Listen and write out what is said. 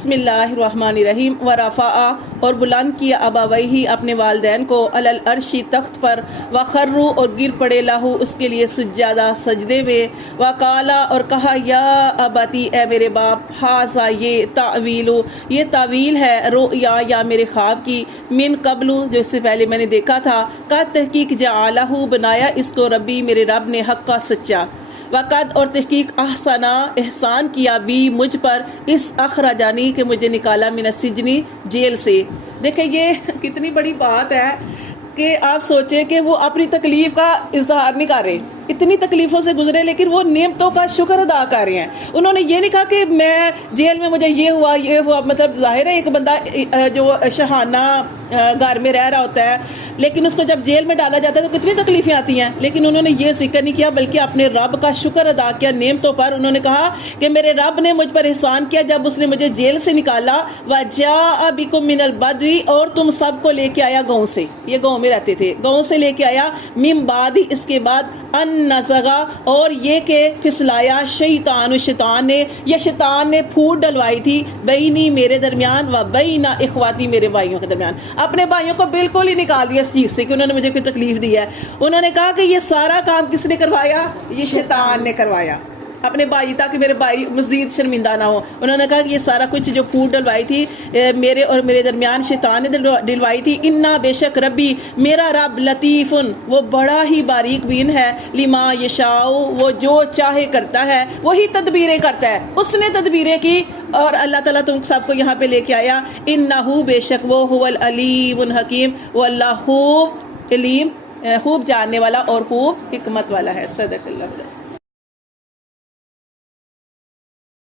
بسم اللہ الرحمن الرحیم ورفع اور بلند کیا ابویہ اپنے والدین کو علی العرش تخت پر، وخروا اور گر پڑے لہو اس کے لیے سجدہ سجدے میں، وقالا اور کہا یا ابتی اے میرے باپ، ھذا یہ تعویل ہے رؤیا یا میرے خواب کی، من قبل جو اس سے پہلے میں نے دیکھا تھا، کا تحقیق جعلہ بنایا اس کو ربی میرے رب نے، حقا سچا، وقد اور تحقیق احسنا احسان کیا بھی مجھ پر، اس اخرجانی کہ مجھے نکالا من السجنی جیل سے۔ دیکھیں یہ کتنی بڑی بات ہے کہ آپ سوچیں کہ وہ اپنی تکلیف کا اظہار نہیں کر رہے، اتنی تکلیفوں سے گزرے لیکن وہ نعمتوں کا شکر ادا کر رہے ہیں۔ انہوں نے یہ نہیں کہا کہ میں جیل میں مجھے یہ ہوا، مطلب ظاہر ہے ایک بندہ جو شہانہ گھر میں رہ رہا ہوتا ہے لیکن اس کو جب جیل میں ڈالا جاتا ہے تو کتنی تکلیفیں آتی ہیں، لیکن انہوں نے یہ ذکر نہیں کیا بلکہ اپنے رب کا شکر ادا کیا نعمتوں پر۔ انہوں نے کہا کہ میرے رب نے مجھ پر احسان کیا جب اس نے مجھے جیل سے نکالا، وَجَاءَ بِكُم مِّنَ الْبَدْوِ اور تم سب کو لے کے آیا گاؤں سے، یہ گاؤں میں رہتے تھے، گاؤں سے لے کے آیا، مِن بعد اس کے بعد ان نزغا اور یہ کہ پھسلایا شیطان نے، یا شیطان نے پھوٹ ڈلوائی تھی، بینی میرے درمیان، و بین اخواتی میرے بھائیوں کے درمیان، اپنے بھائیوں کو بالکل ہی نکال دیا اس چیز سے کہ انہوں نے مجھے کوئی تکلیف دی ہے۔ انہوں نے کہا کہ یہ سارا کام کس نے کروایا؟ یہ شیطان نے کروایا اپنے بھائی، تاکہ میرے بھائی مزید شرمندہ نہ ہو۔ انہوں نے کہا کہ یہ سارا کچھ جو پھوٹ ڈلوائی تھی میرے اور میرے درمیان شیطان نے ڈلوائی تھی، انا بے شک ربی میرا رب لطیفن وہ بڑا ہی باریک بین ہے، لما یشاء وہ جو چاہے کرتا ہے، وہی تدبیریں کرتا ہے، اس نے تدبیریں کی اور اللہ تعالیٰ تم سب کو یہاں پہ لے کے آیا۔ انہ بے شک وہ هو العلیم الحکیم، وہ اللہ خوب علیم خوب جاننے والا اور خوب حکمت والا ہے۔ صدق اللہ العظیم۔